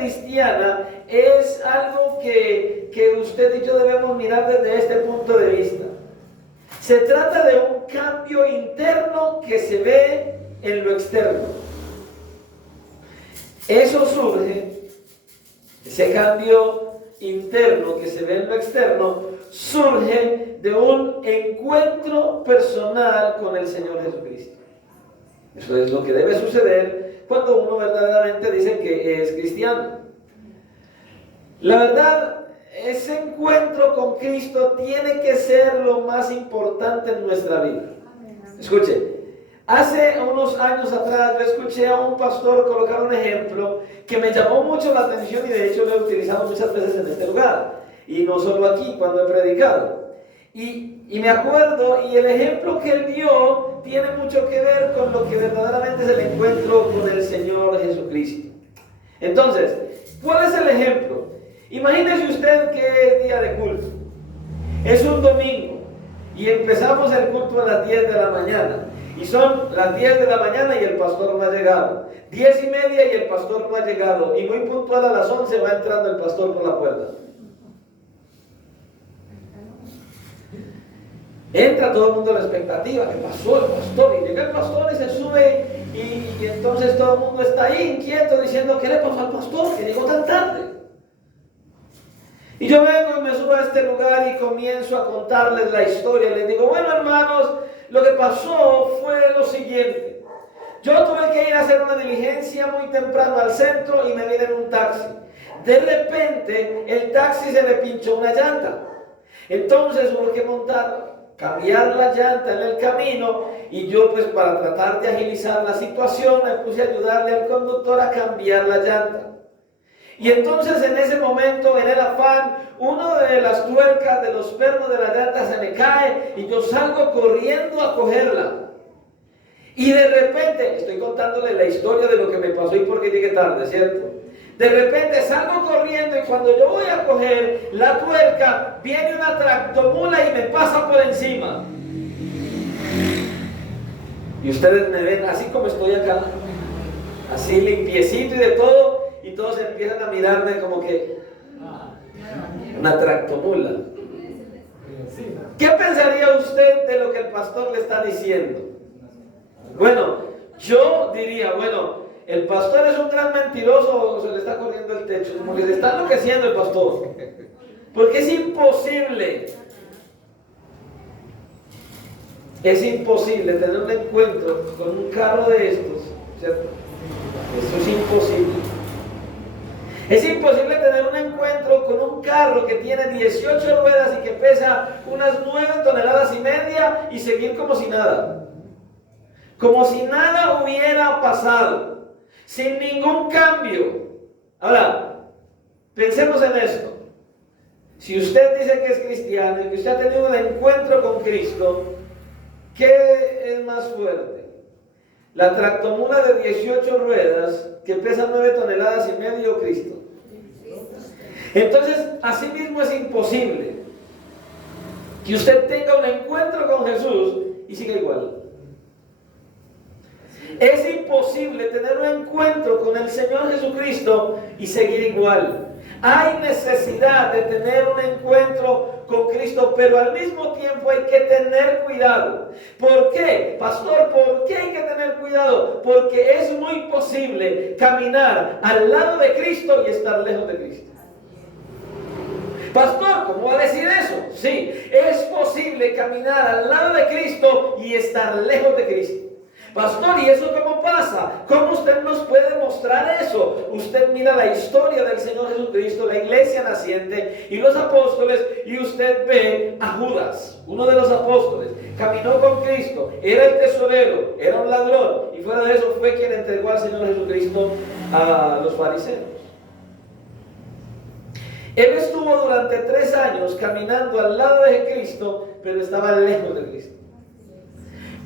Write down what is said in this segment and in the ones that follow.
cristiana es algo que usted y yo debemos mirar desde este punto de vista. Se trata de un cambio interno que se ve en lo externo. Eso surge, ese cambio interno que se ve en lo externo, surge de un encuentro personal con el Señor Jesucristo. Eso es lo que debe suceder cuando uno verdaderamente dice que es cristiano. La verdad, ese encuentro con Cristo tiene que ser lo más importante en nuestra vida. Escuche, hace unos años atrás yo escuché a un pastor colocar un ejemplo que me llamó mucho la atención y de hecho lo he utilizado muchas veces en este lugar. Y no solo aquí, cuando he predicado. Y me acuerdo, y el ejemplo que él dio tiene mucho que ver con lo que verdaderamente es el encuentro con el Señor Jesucristo. Entonces, ¿cuál es el ejemplo? Imagínese usted que es día de culto. Es un domingo y empezamos el culto a las 10 de la mañana. Y son las 10 de la mañana y el pastor no ha llegado. 10:30 y el pastor no ha llegado. Y muy puntual a las 11 va entrando el pastor por la puerta. Entra todo el mundo a la expectativa. ¿Qué pasó el pastor? Y llega el pastor y se sube y entonces todo el mundo está ahí inquieto diciendo: ¿qué le pasó al pastor? ¿Que llegó tan tarde? Y yo vengo y me subo a este lugar y comienzo a contarles la historia. Les digo: bueno, hermanos, lo que pasó fue lo siguiente. Yo tuve que ir a hacer una diligencia muy temprano al centro y me vine en un taxi. De repente el taxi se le pinchó una llanta. Entonces hubo que cambiar la llanta en el camino, y yo, pues, para tratar de agilizar la situación, me puse a ayudarle al conductor a cambiar la llanta. Y entonces en ese momento, en el afán, una de las tuercas de los pernos de la llanta se me cae y yo salgo corriendo a cogerla. Y de repente, estoy contándole la historia de lo que me pasó y por qué llegué tarde, ¿cierto? De repente salgo corriendo y cuando yo voy a coger la tuerca, viene una tractomula y me pasa por encima. Y ustedes me ven así como estoy acá, así limpiecito y de todo, y todos empiezan a mirarme como que una tractomula. ¿Qué pensaría usted de lo que el pastor le está diciendo? Bueno, yo diría, bueno, el pastor es un gran mentiroso o se le está corriendo el techo, como que se está enloqueciendo el pastor. Porque es imposible tener un encuentro con un carro de estos, ¿cierto? Eso es imposible. Es imposible tener un encuentro con un carro que tiene 18 ruedas y que pesa unas 9,5 toneladas y seguir como si nada. Como si nada hubiera pasado, sin ningún cambio. Ahora, pensemos en esto. Si usted dice que es cristiano y que usted ha tenido un encuentro con Cristo, ¿qué es más fuerte? ¿La tractomula de 18 ruedas que pesa 9,5 toneladas o Cristo? Entonces, asimismo es imposible que usted tenga un encuentro con Jesús y siga igual. Es imposible tener un encuentro con el Señor Jesucristo y seguir igual. Hay necesidad de tener un encuentro con Cristo, pero al mismo tiempo hay que tener cuidado. ¿Por qué? Pastor, ¿por qué hay que tener cuidado? Porque es muy posible caminar al lado de Cristo y estar lejos de Cristo. Pastor, ¿cómo va a decir eso? Sí, es posible caminar al lado de Cristo y estar lejos de Cristo. Pastor, ¿y eso cómo pasa? ¿Cómo usted nos puede mostrar eso? Usted mira la historia del Señor Jesucristo, la iglesia naciente y los apóstoles, y usted ve a Judas, uno de los apóstoles, caminó con Cristo, era el tesorero, era un ladrón, y fuera de eso fue quien entregó al Señor Jesucristo a los fariseos. Él estuvo durante 3 años caminando al lado de Cristo, pero estaba lejos de Cristo.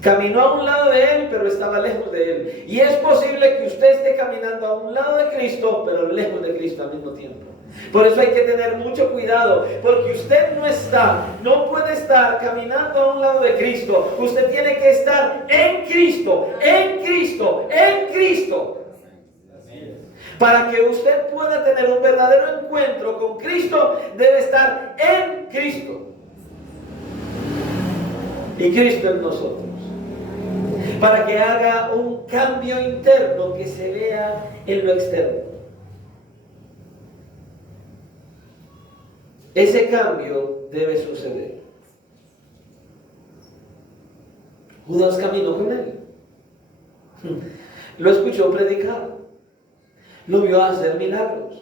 Caminó a un lado de Él, pero estaba lejos de Él. Y es posible que usted esté caminando a un lado de Cristo, pero lejos de Cristo al mismo tiempo. Por eso hay que tener mucho cuidado, porque usted no puede estar caminando a un lado de Cristo. Usted tiene que estar en Cristo, en Cristo, en Cristo. Para que usted pueda tener un verdadero encuentro con Cristo, debe estar en Cristo. Y Cristo en nosotros. Para que haga un cambio interno que se vea en lo externo. Ese cambio debe suceder. Judas caminó con él. Lo escuchó predicar. Lo vio hacer milagros.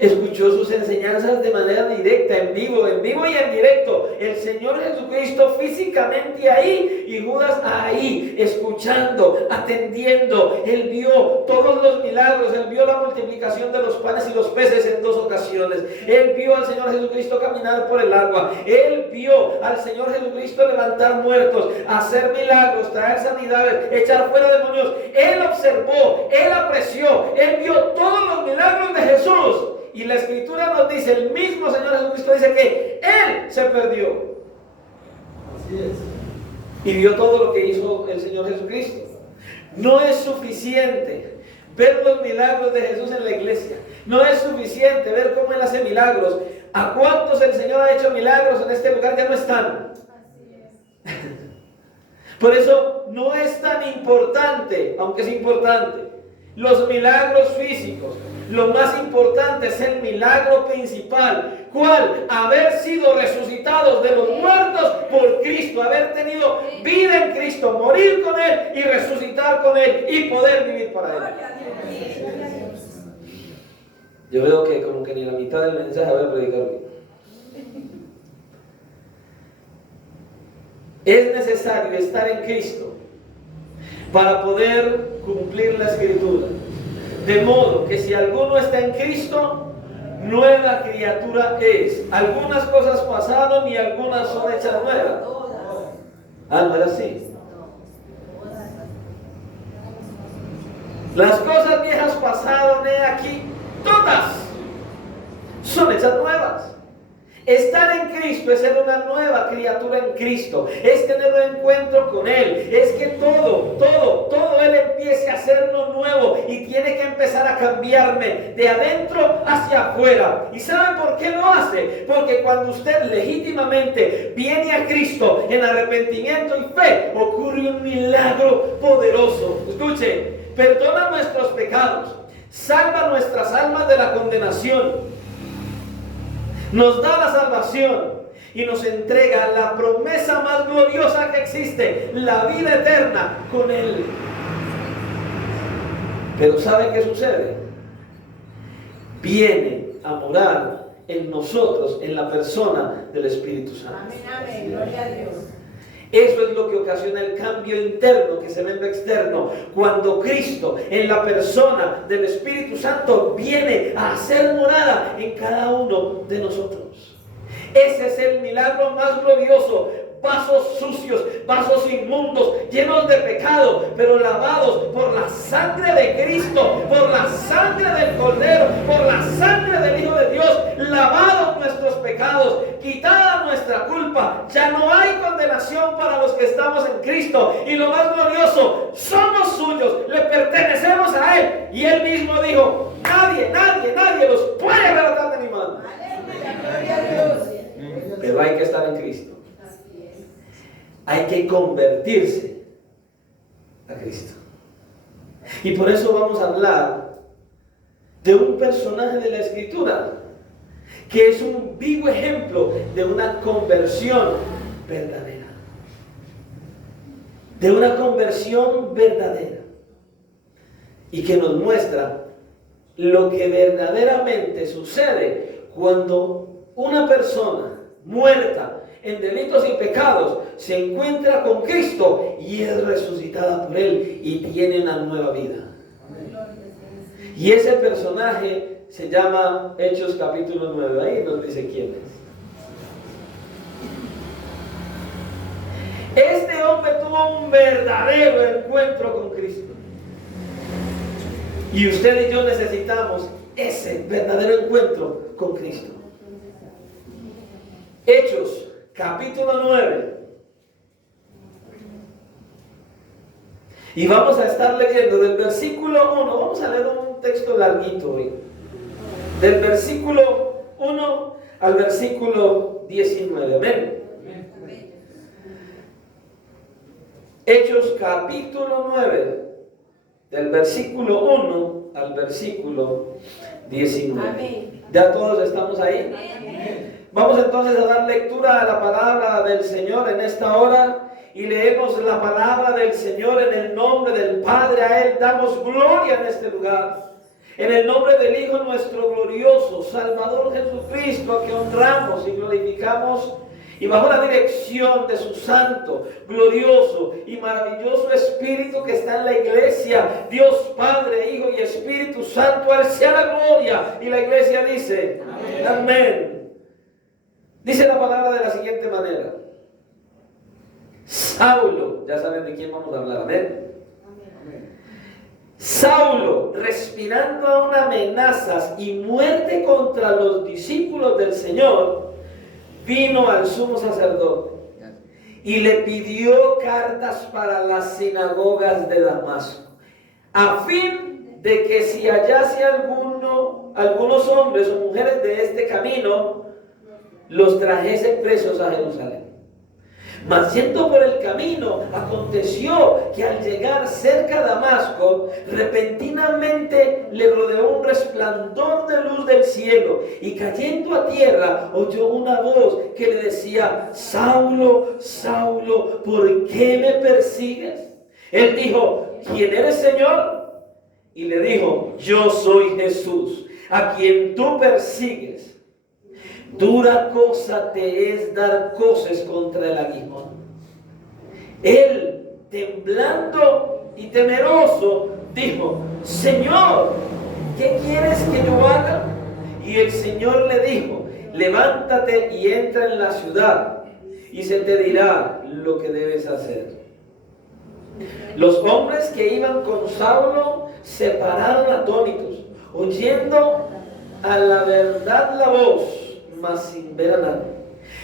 Escuchó sus enseñanzas de manera directa, en vivo y en directo. El Señor Jesucristo físicamente ahí y Judas ahí, escuchando, atendiendo. Él vio todos los milagros, él vio la multiplicación de los panes y los peces en 2 ocasiones. Él vio al Señor Jesucristo caminar por el agua. Él vio al Señor Jesucristo levantar muertos, hacer milagros, traer sanidades, echar fuera demonios. Él observó, él apreció, él vio todos los milagros de Jesús. Y la Escritura nos dice, el mismo Señor Jesucristo dice que Él se perdió. Así es. Y vio todo lo que hizo el Señor Jesucristo. No es suficiente ver los milagros de Jesús en la iglesia. No es suficiente ver cómo Él hace milagros. ¿A cuántos el Señor ha hecho milagros en este lugar? Ya no están. Así es. Por eso no es tan importante, aunque es importante, los milagros físicos. Lo más importante es el milagro principal. ¿Cuál? Haber sido resucitados de los muertos por Cristo. Haber tenido vida en Cristo. Morir con Él y resucitar con Él. Y poder vivir para Él. Yo veo que como que ni la mitad del mensaje voy a predicar hoy. Es necesario estar en Cristo para poder cumplir la Escritura. De modo que si alguno está en Cristo, nueva criatura es. Algunas cosas pasaron y algunas son hechas nuevas. ¿No era así? Las cosas viejas pasaron, aquí, todas son hechas nuevas. Estar en Cristo es ser una nueva criatura en Cristo, es tener un encuentro con Él, es que todo Él empiece a hacernos nuevo y tiene que empezar a cambiarme de adentro hacia afuera. ¿Y saben por qué lo hace? Porque cuando usted legítimamente viene a Cristo en arrepentimiento y fe, ocurre un milagro poderoso. Escuche, perdona nuestros pecados, salva nuestras almas de la condenación, nos da la salvación y nos entrega la promesa más gloriosa que existe, la vida eterna con Él. Pero ¿sabe qué sucede? Viene a morar en nosotros, en la persona del Espíritu Santo. Amén, amén, gloria a Dios. Eso es lo que ocasiona el cambio interno que se ve en lo externo. Cuando Cristo, en la persona del Espíritu Santo, viene a hacer morada en cada uno de nosotros. Ese es el milagro más glorioso. Vasos sucios, vasos inmundos, llenos de pecado, pero lavados por la sangre de Cristo, por la sangre del Cordero, por la sangre del Hijo de Dios, lavados nuestros pecados, quitada nuestra culpa. Ya no hay condenación para los que estamos en Cristo. Y lo más glorioso, somos suyos, le pertenecemos a Él. Y Él mismo dijo, nadie los puede arrebatar de mi mano. Gloria a Dios. Pero hay que estar en Cristo. Hay que convertirse a Cristo. Y por eso vamos a hablar de un personaje de la Escritura que es un vivo ejemplo de una conversión verdadera. De una conversión verdadera. Y que nos muestra lo que verdaderamente sucede cuando una persona muerta en delitos y pecados se encuentra con Cristo y es resucitada por Él y tiene una nueva vida. Y ese personaje se llama Hechos capítulo 9. Ahí nos dice quién es. Este hombre tuvo un verdadero encuentro con Cristo. Y usted y yo necesitamos ese verdadero encuentro con Cristo. Hechos capítulo 9. Y vamos a estar leyendo del versículo 1, vamos a leer un texto larguito hoy, del versículo 1 al versículo 19. Amén. Hechos capítulo 9, del versículo 1 al versículo 19. Amén. ¿Ya todos estamos ahí? Amén. Vamos entonces a dar lectura a la palabra del Señor en esta hora. Y leemos la palabra del Señor en el nombre del Padre. A Él damos gloria en este lugar. En el nombre del Hijo nuestro glorioso, Salvador Jesucristo, a que honramos y glorificamos. Y bajo la dirección de su santo, glorioso y maravilloso Espíritu que está en la iglesia, Dios Padre, Hijo y Espíritu Santo, a Él sea la gloria. Y la iglesia dice, amén. Amén. Dice la palabra de la siguiente manera. Saulo, ya saben de quién vamos a hablar, amén. Saulo, respirando aún amenazas y muerte contra los discípulos del Señor, vino al sumo sacerdote y le pidió cartas para las sinagogas de Damasco, a fin de que si hallase algunos hombres o mujeres de este camino, los trajese presos a Jerusalén. Mas yendo por el camino, aconteció que al llegar cerca de Damasco, repentinamente le rodeó un resplandor de luz del cielo, y cayendo a tierra, oyó una voz que le decía: Saulo, Saulo, ¿por qué me persigues? Él dijo: ¿quién eres, Señor? Y le dijo: yo soy Jesús, a quien tú persigues. Dura cosa te es dar coces contra el aguijón. Él, temblando y temeroso, dijo: Señor, ¿qué quieres que yo haga? Y el Señor le dijo: levántate y entra en la ciudad, y se te dirá lo que debes hacer. Los hombres que iban con Saulo se pararon atónitos, oyendo a la verdad la voz, mas sin ver a nadie.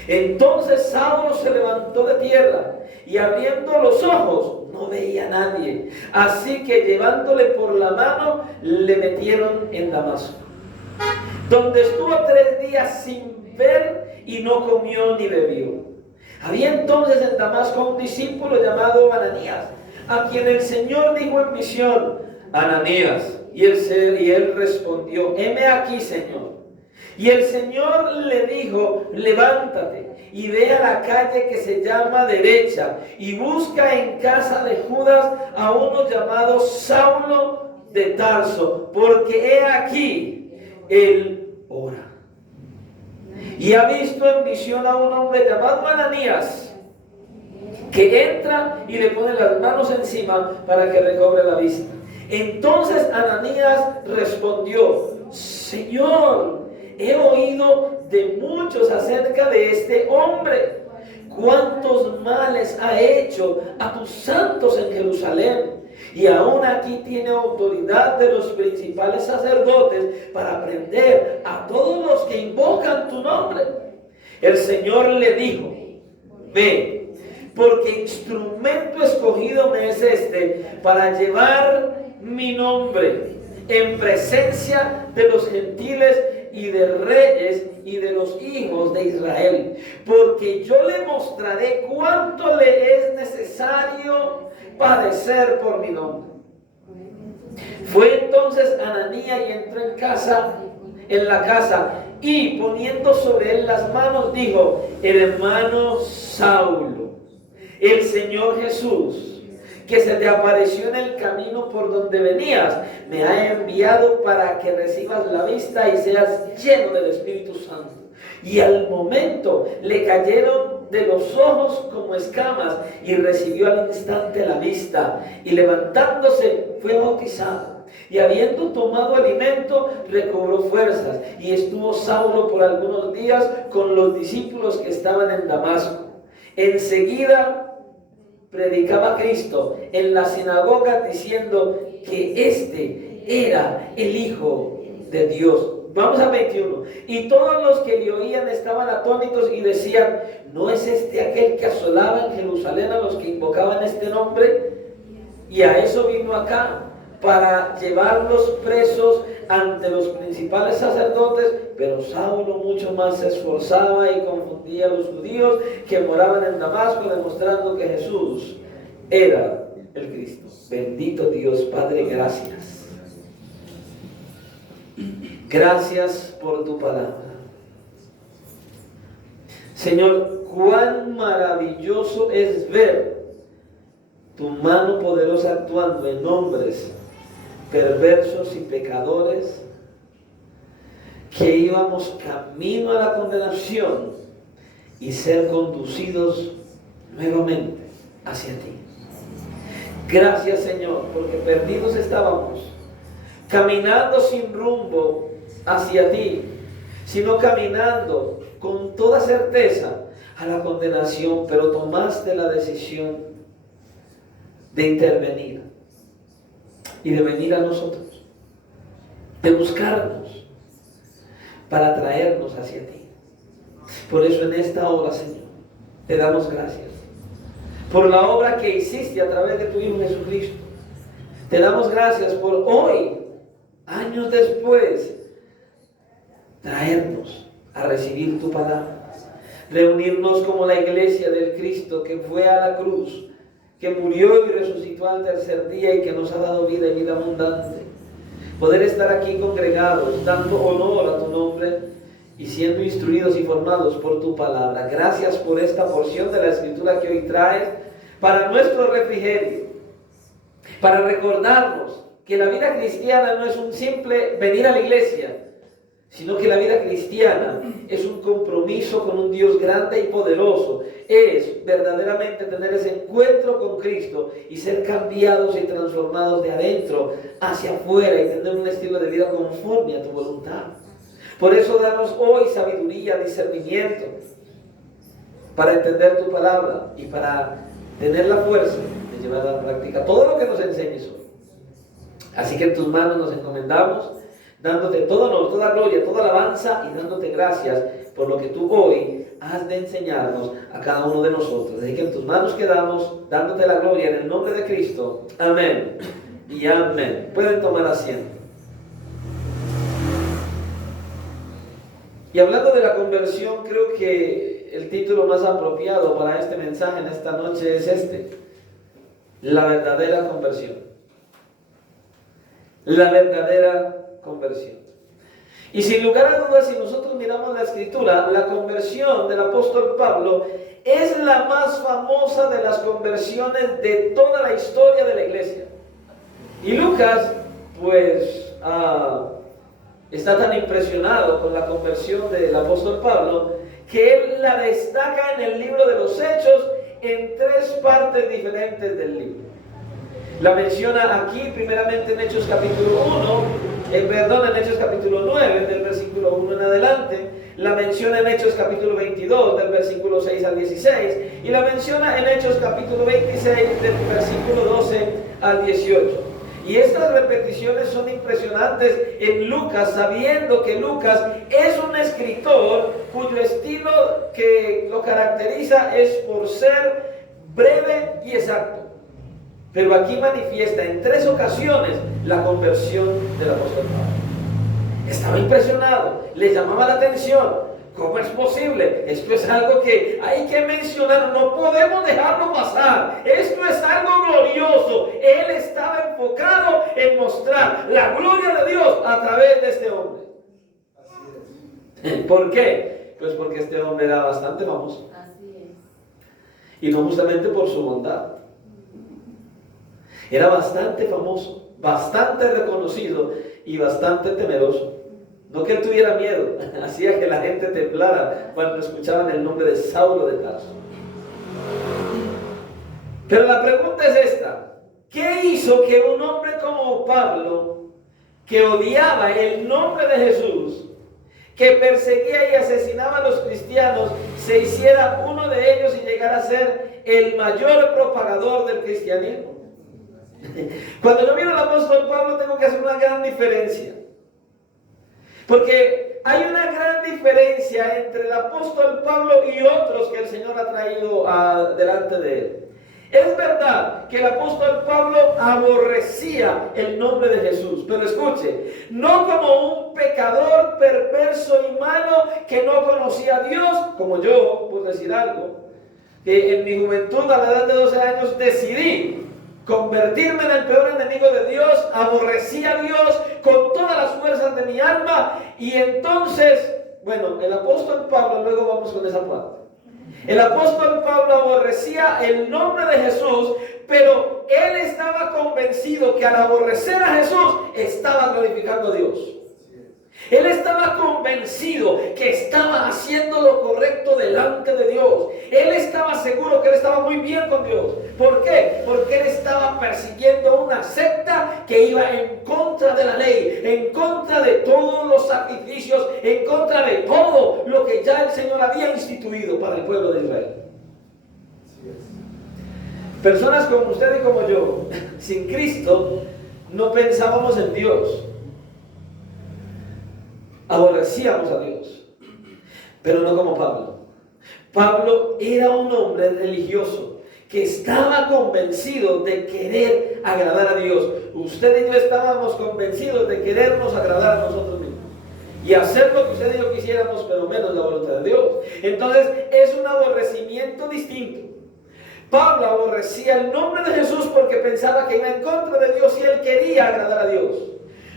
Entonces Saulo se levantó de tierra y abriendo los ojos no veía a nadie. Así que llevándole por la mano le metieron en Damasco, donde estuvo 3 días sin ver y no comió ni bebió. Había entonces en Damasco un discípulo llamado Ananías, a quien el Señor dijo en visión: Ananías. Y él respondió: heme aquí, Señor. Y el Señor le dijo: levántate y ve a la calle que se llama Derecha y busca en casa de Judas a uno llamado Saulo de Tarso, porque he aquí, él ora. Y ha visto en visión a un hombre llamado Ananías, que entra y le pone las manos encima para que recobre la vista. Entonces Ananías respondió: Señor, he oído de muchos acerca de este hombre, cuántos males ha hecho a tus santos en Jerusalén, y aún aquí tiene autoridad de los principales sacerdotes para prender a todos los que invocan tu nombre. El Señor le dijo: ve, porque instrumento escogido me es este para llevar mi nombre en presencia de los gentiles y de reyes y de los hijos de Israel, porque yo le mostraré cuánto le es necesario padecer por mi nombre. Fue entonces Ananías y entró en la casa, y poniendo sobre él las manos dijo: hermano Saulo, el Señor Jesús, que se te apareció en el camino por donde venías, me ha enviado para que recibas la vista y seas lleno del Espíritu Santo. Y al momento le cayeron de los ojos como escamas, y recibió al instante la vista, y levantándose fue bautizado. Y habiendo tomado alimento, recobró fuerzas, y estuvo Saulo por algunos días con los discípulos que estaban en Damasco. Enseguida predicaba Cristo en la sinagoga, diciendo que este era el Hijo de Dios. Vamos a 21. Y todos los que le oían estaban atónitos y decían: ¿no es este aquel que asolaba en Jerusalén a los que invocaban este nombre? Y a eso vino acá, para llevarlos presos ante los principales sacerdotes, pero Saulo mucho más se esforzaba y confundía a los judíos que moraban en Damasco, demostrando que Jesús era el Cristo. Bendito Dios, Padre, gracias. Gracias por tu palabra. Señor, cuán maravilloso es ver tu mano poderosa actuando en hombres perversos y pecadores que íbamos camino a la condenación y ser conducidos nuevamente hacia ti. Gracias, Señor, porque perdidos estábamos, caminando sin rumbo hacia ti, sino caminando con toda certeza a la condenación, pero tomaste la decisión de intervenir y de venir a nosotros, de buscarnos para traernos hacia ti. Por eso en esta hora, Señor, te damos gracias por la obra que hiciste a través de tu Hijo Jesucristo. Te damos gracias por hoy, años después, traernos a recibir tu palabra, reunirnos como la iglesia del Cristo que fue a la cruz, que murió y resucitó al tercer día y que nos ha dado vida y vida abundante. Poder estar aquí congregados, dando honor a tu nombre y siendo instruidos y formados por tu palabra. Gracias por esta porción de la Escritura que hoy traes para nuestro refrigerio, para recordarnos que la vida cristiana no es un simple venir a la iglesia, sino que la vida cristiana es un compromiso con un Dios grande y poderoso. Es verdaderamente tener ese encuentro con Cristo y ser cambiados y transformados de adentro hacia afuera y tener un estilo de vida conforme a tu voluntad. Por eso danos hoy sabiduría, discernimiento para entender tu palabra y para tener la fuerza de llevar a la práctica todo lo que nos enseñes hoy. Así que en tus manos nos encomendamos, dándote todo honor, toda gloria, toda alabanza y dándote gracias por lo que tú hoy has de enseñarnos a cada uno de nosotros. Así que en tus manos quedamos, dándote la gloria en el nombre de Cristo. Amén y amén. Pueden tomar asiento. Y hablando de la conversión, creo que el título más apropiado para este mensaje en esta noche es este: la verdadera conversión. La verdadera conversión. Y sin lugar a dudas, si nosotros miramos la Escritura, la conversión del apóstol Pablo es la más famosa de las conversiones de toda la historia de la iglesia. Y Lucas, pues, está tan impresionado con la conversión del apóstol Pablo que él la destaca en el libro de los Hechos en 3 partes diferentes del libro. La menciona aquí primeramente en Hechos capítulo 1, en Hechos capítulo 9, del versículo 1 en adelante. La menciona en Hechos capítulo 22, del versículo 6 al 16. Y la menciona en Hechos capítulo 26, del versículo 12 al 18. Y estas repeticiones son impresionantes en Lucas, sabiendo que Lucas es un escritor cuyo estilo que lo caracteriza es por ser breve y exacto. Pero aquí manifiesta en 3 ocasiones la conversión del apóstol Pablo. Estaba impresionado, le llamaba la atención. ¿Cómo es posible? Esto es algo que hay que mencionar, no podemos dejarlo pasar. Esto es algo glorioso. Él estaba enfocado en mostrar la gloria de Dios a través de este hombre. ¿Por qué? Pues porque este hombre era bastante famoso. Así es. Y no justamente por su bondad. Era bastante famoso, bastante reconocido y bastante temeroso. No que él tuviera miedo, hacía que la gente temblara cuando escuchaban el nombre de Saulo de Tarso. Pero la pregunta es esta: ¿qué hizo que un hombre como Pablo, que odiaba el nombre de Jesús, que perseguía y asesinaba a los cristianos, se hiciera uno de ellos y llegara a ser el mayor propagador del cristianismo? Cuando yo miro al apóstol Pablo, tengo que hacer una gran diferencia. Porque hay una gran diferencia entre el apóstol Pablo y otros que el Señor ha traído delante de él. Es verdad que el apóstol Pablo aborrecía el nombre de Jesús, pero escuche, no como un pecador perverso y malo que no conocía a Dios, como yo, por decir algo, que en mi juventud a la edad de 12 años decidí convertirme en el peor enemigo de Dios, aborrecí a Dios con todas las fuerzas de mi alma, y entonces, bueno, el apóstol Pablo, luego vamos con esa parte. El apóstol Pablo aborrecía el nombre de Jesús, pero él estaba convencido que al aborrecer a Jesús estaba glorificando a Dios. Él estaba convencido que estaba haciendo lo correcto delante de Dios. Él estaba seguro que él estaba muy bien con Dios. ¿Por qué? Porque él estaba persiguiendo una secta que iba en contra de la ley, en contra de todos los sacrificios, en contra de todo lo que ya el Señor había instituido para el pueblo de Israel. Personas como usted y como yo, sin Cristo, no pensábamos en Dios. Aborrecíamos a Dios, pero no como Pablo. Pablo era un hombre religioso que estaba convencido de querer agradar a Dios. Usted y yo estábamos convencidos de querernos agradar a nosotros mismos y hacer lo que usted y yo quisiéramos, pero menos la voluntad de Dios. Entonces es un aborrecimiento distinto. Pablo aborrecía el nombre de Jesús porque pensaba que iba en contra de Dios y él quería agradar a Dios.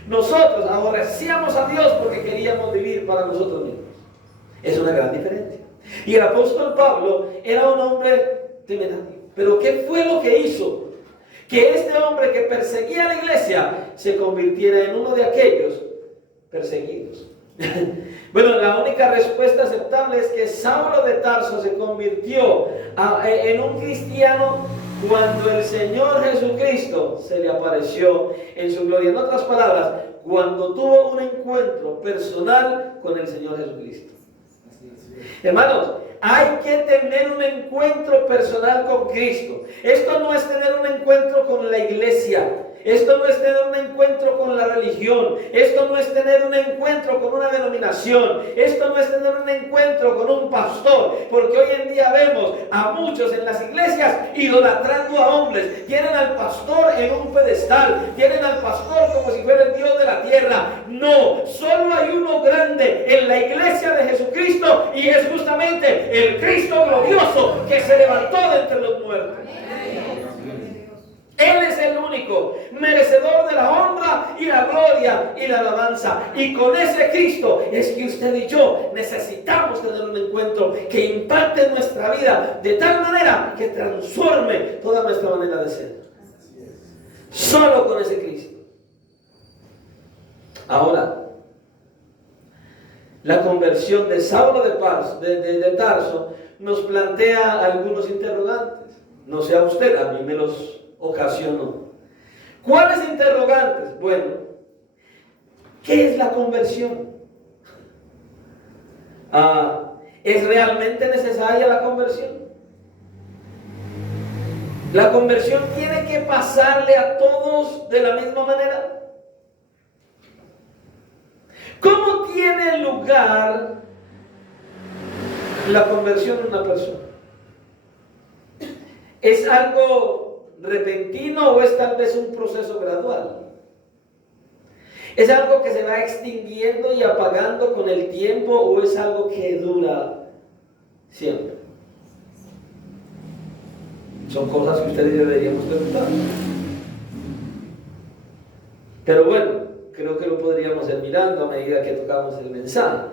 Nosotros aborrecíamos a Dios porque queríamos vivir para nosotros mismos. Es una gran diferencia. Y el apóstol Pablo era un hombre temerario. Pero ¿qué fue lo que hizo que este hombre que perseguía a la iglesia se convirtiera en uno de aquellos perseguidos? Bueno, la única respuesta aceptable es que Saulo de Tarso se convirtió en un cristiano cuando el Señor Jesucristo se le apareció en su gloria. En otras palabras, cuando tuvo un encuentro personal con el Señor Jesucristo. Hermanos, hay que tener un encuentro personal con Cristo. Esto no es tener un encuentro con la iglesia. Esto no es tener un encuentro con la religión. Esto no es tener un encuentro con una denominación. Esto no es tener un encuentro con un pastor. Porque hoy en día vemos a muchos en las iglesias idolatrando a hombres. Tienen al pastor en un pedestal. Tienen al pastor como si fuera el Dios de la tierra. No, solo hay uno grande en la iglesia de Jesucristo, y es justamente el Cristo glorioso que se levantó de entre los muertos. Él es el único merecedor de la honra y la gloria y la alabanza. Y con ese Cristo es que usted y yo necesitamos tener un encuentro que impacte nuestra vida de tal manera que transforme toda nuestra manera de ser. Solo con ese Cristo. Ahora, la conversión de Saulo de Tarso nos plantea algunos interrogantes. No sea usted, a mí me los ocasionó. ¿Cuáles interrogantes? Bueno, ¿qué es la conversión? ¿Es realmente necesaria la conversión? ¿La conversión tiene que pasarle a todos de la misma manera? ¿Cómo tiene lugar la conversión en una persona? ¿Es algo repentino o es tal vez un proceso gradual? ¿Es algo que se va extinguiendo y apagando con el tiempo o es algo que dura siempre? Son cosas que ustedes deberíamos preguntar. Pero bueno, creo que lo podríamos ir mirando a medida que tocamos el mensaje.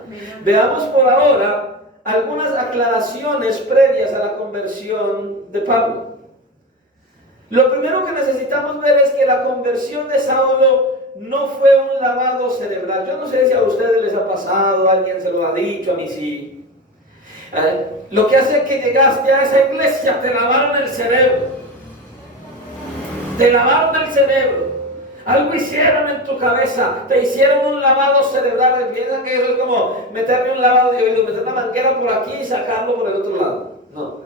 Veamos por ahora algunas aclaraciones previas a la conversión de Pablo. Lo primero que necesitamos ver es que la conversión de Saulo no fue un lavado cerebral. Yo no sé si a ustedes les ha pasado, alguien se lo ha dicho, a mí sí. Lo que hace que llegaste a esa iglesia, te lavaron el cerebro. Te lavaron el cerebro. Algo hicieron en tu cabeza, te hicieron un lavado cerebral. Piensan que eso es como meterle un lavado de oído, meter la manguera por aquí y sacarlo por el otro lado. No.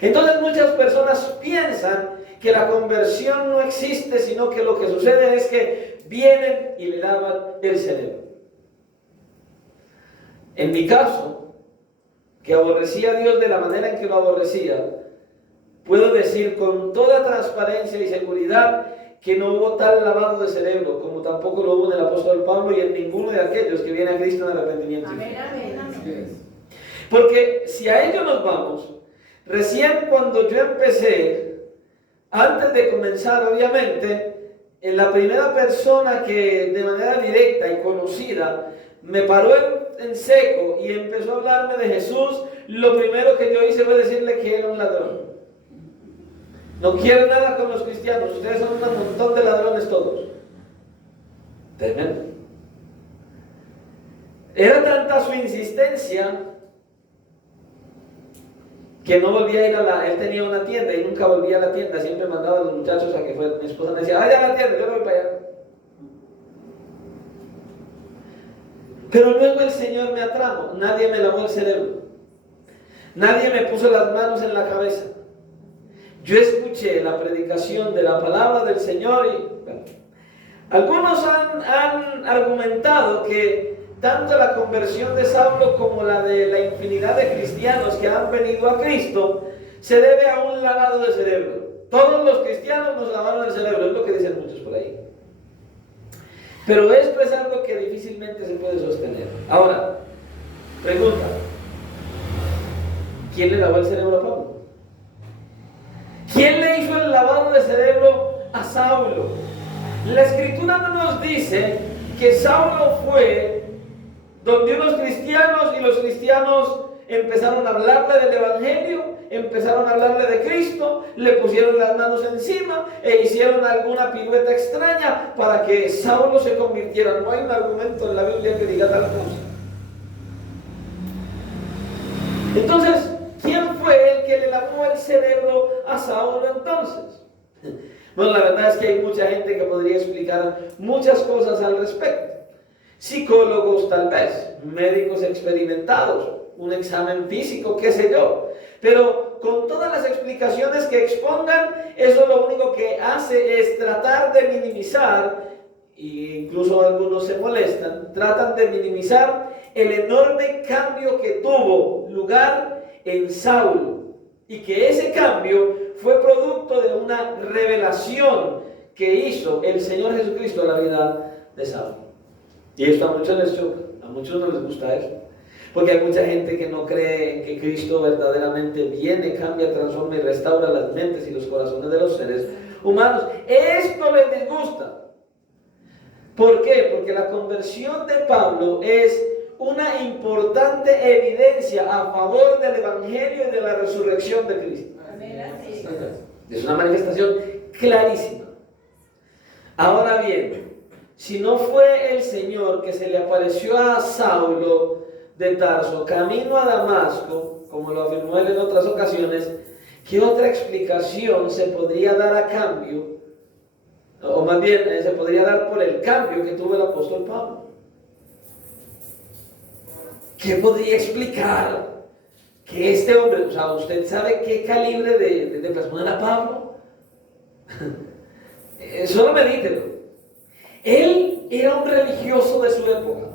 Entonces muchas personas piensan que la conversión no existe, sino que lo que sucede es que vienen y le lavan el cerebro. En mi caso, que aborrecía a Dios de la manera en que lo aborrecía, puedo decir con toda transparencia y seguridad que no hubo tal lavado de cerebro como tampoco lo hubo en el apóstol Pablo y en ninguno de aquellos que vienen a Cristo en arrepentimiento. Amén, amén, amén. Porque si a ello nos vamos, recién cuando yo empecé, antes de comenzar obviamente, en la primera persona que de manera directa y conocida me paró en seco y empezó a hablarme de Jesús, lo primero que yo hice fue decirle que era un ladrón. No quiero nada con los cristianos, ustedes son un montón de ladrones todos. Tremendo. Era tanta su insistencia que no volvía a ir él tenía una tienda y nunca volvía a la tienda, siempre mandaba a los muchachos a que fueran. Mi esposa me decía, vaya a la tienda, yo no voy para allá. Pero luego el Señor me atrajo, nadie me lavó el cerebro, nadie me puso las manos en la cabeza. Yo escuché la predicación de la palabra del Señor y bueno, algunos han argumentado que tanto la conversión de Saulo como la de la infinidad de cristianos que han venido a Cristo se debe a un lavado de cerebro. Todos los cristianos nos lavaron el cerebro, es lo que dicen muchos por ahí. Pero esto es algo que difícilmente se puede sostener. Ahora, pregunta, ¿quién le lavó el cerebro a Pablo? ¿Quién le hizo el lavado de cerebro a Saulo? La Escritura no nos dice que Saulo fue donde unos cristianos y los cristianos empezaron a hablarle del Evangelio, empezaron a hablarle de Cristo, le pusieron las manos encima e hicieron alguna pirueta extraña para que Saulo se convirtiera. No hay un argumento en la Biblia que diga tal cosa. Entonces, ¿quién fue el que le lavó el cerebro a Saulo entonces? Bueno, la verdad es que hay mucha gente que podría explicar muchas cosas al respecto. Psicólogos tal vez, médicos experimentados, un examen físico, qué sé yo. Pero con todas las explicaciones que expongan, eso lo único que hace es tratar de minimizar, e incluso algunos se molestan, tratan de minimizar el enorme cambio que tuvo lugar en Saulo. Y que ese cambio fue producto de una revelación que hizo el Señor Jesucristo en la vida de Saulo. Y esto a muchos les choca, a muchos no les gusta eso. Porque hay mucha gente que no cree en que Cristo verdaderamente viene, cambia, transforma y restaura las mentes y los corazones de los seres humanos. Esto les disgusta. ¿Por qué? Porque la conversión de Pablo es una importante evidencia a favor del Evangelio y de la resurrección de Cristo. Es una manifestación clarísima. Ahora bien, si no fue el Señor que se le apareció a Saulo de Tarso camino a Damasco, como lo afirmó él en otras ocasiones, ¿qué otra explicación se podría dar a cambio? O más bien, se podría dar por el cambio que tuvo el apóstol Pablo. ¿Qué podría explicar que este hombre, o sea, usted sabe qué calibre de plasmón era Pablo? Solo medítelo. Él era un religioso de su época.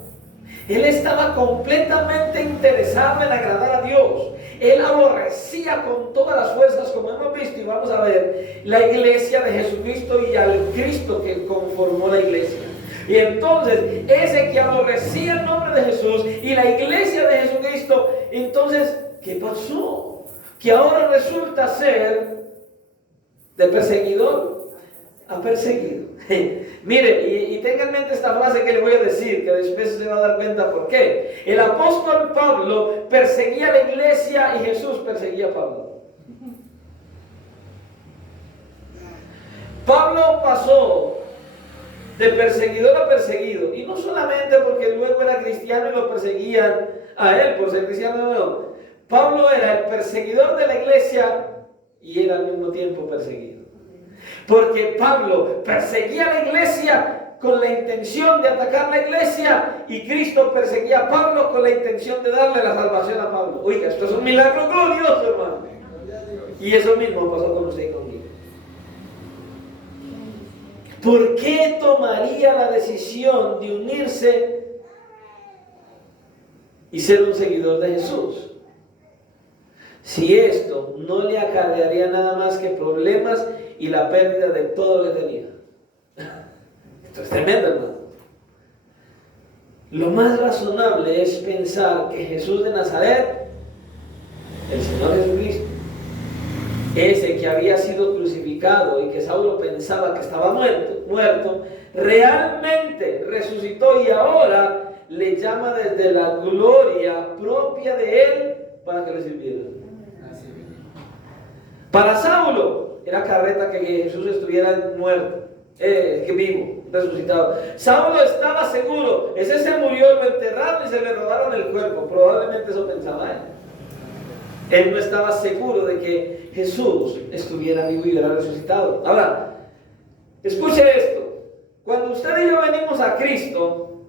Él estaba completamente interesado en agradar a Dios. Él aborrecía con todas las fuerzas, como hemos visto y vamos a ver, la iglesia de Jesucristo y al Cristo que conformó la iglesia. Y entonces, ese que aborrecía el nombre de Jesús y la iglesia de Jesucristo, entonces, ¿qué pasó? Que ahora resulta ser de perseguidor a perseguido. Mire, y tenga en mente esta frase que le voy a decir, que después se va a dar cuenta por qué. El apóstol Pablo perseguía a la iglesia y Jesús perseguía a Pablo. Pablo pasó de perseguidor a perseguido, y no solamente porque luego era cristiano y lo perseguían a él por ser cristiano, no. Pablo era el perseguidor de la iglesia y era al mismo tiempo perseguido. Porque Pablo perseguía a la iglesia con la intención de atacar la iglesia y Cristo perseguía a Pablo con la intención de darle la salvación a Pablo. Oiga, esto es un milagro glorioso, hermano. Y eso mismo pasó con usted y conmigo. ¿Por qué tomaría la decisión de unirse y ser un seguidor de Jesús? si esto no le acarrearía nada más que problemas y la pérdida de todo lo que tenía. Esto es tremendo, hermano. Lo más razonable es pensar que Jesús de Nazaret, el Señor Jesucristo, ese que había sido crucificado y que Saulo pensaba que estaba muerto, realmente resucitó y ahora le llama desde la gloria propia de él para que le sirviera. Para Saulo era carreta que Jesús estuviera muerto, que vivo, resucitado. Saulo estaba seguro, ese se murió, lo enterraron y se le robaron el cuerpo. Probablemente eso pensaba él. Él no estaba seguro de que Jesús estuviera vivo y hubiera resucitado. Ahora, escuche esto. Cuando usted y yo venimos a Cristo,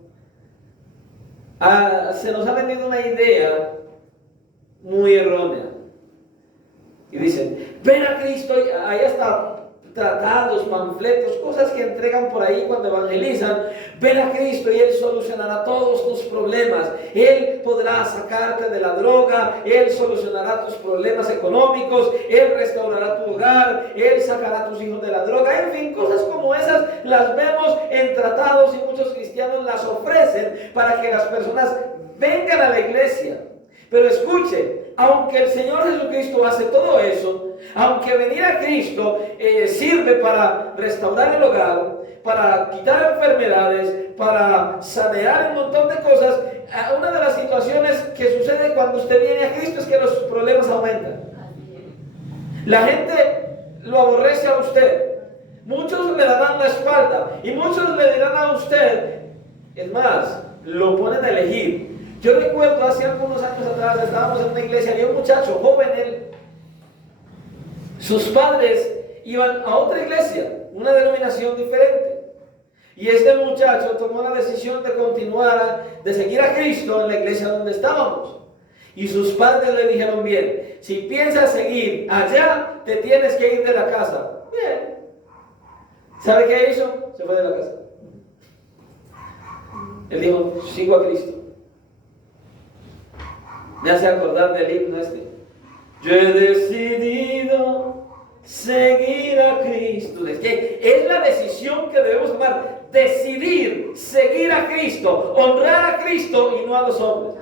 se nos ha vendido una idea muy errónea. Y dicen, ven a Cristo, y ahí está tratados, panfletos, cosas que entregan por ahí cuando evangelizan. Ven a Cristo y Él solucionará todos tus problemas. Él podrá sacarte de la droga, Él solucionará tus problemas económicos, Él restaurará tu hogar, Él sacará a tus hijos de la droga. En fin, cosas como esas las vemos en tratados y muchos cristianos las ofrecen para que las personas vengan a la iglesia. Pero escuche, aunque el Señor Jesucristo hace todo eso, aunque venir a Cristo sirve para restaurar el hogar, para quitar enfermedades, para sanear un montón de cosas, una de las situaciones que sucede cuando usted viene a Cristo es que los problemas aumentan. La gente lo aborrece a usted, muchos le darán la espalda y muchos le dirán a usted, es más, lo ponen a elegir. Yo recuerdo hace algunos años atrás, estábamos en una iglesia y un muchacho joven, sus padres iban a otra iglesia, una denominación diferente. Y este muchacho tomó la decisión de continuar, de seguir a Cristo en la iglesia donde estábamos. Y sus padres le dijeron, bien, si piensas seguir allá, te tienes que ir de la casa. Bien. ¿Sabe qué hizo? Se fue de la casa. Él dijo, sigo a Cristo. Me hace acordar del himno este. Yo he decidido seguir a Cristo. Es que es la decisión que debemos tomar. Decidir seguir a Cristo, honrar a Cristo y no a los hombres.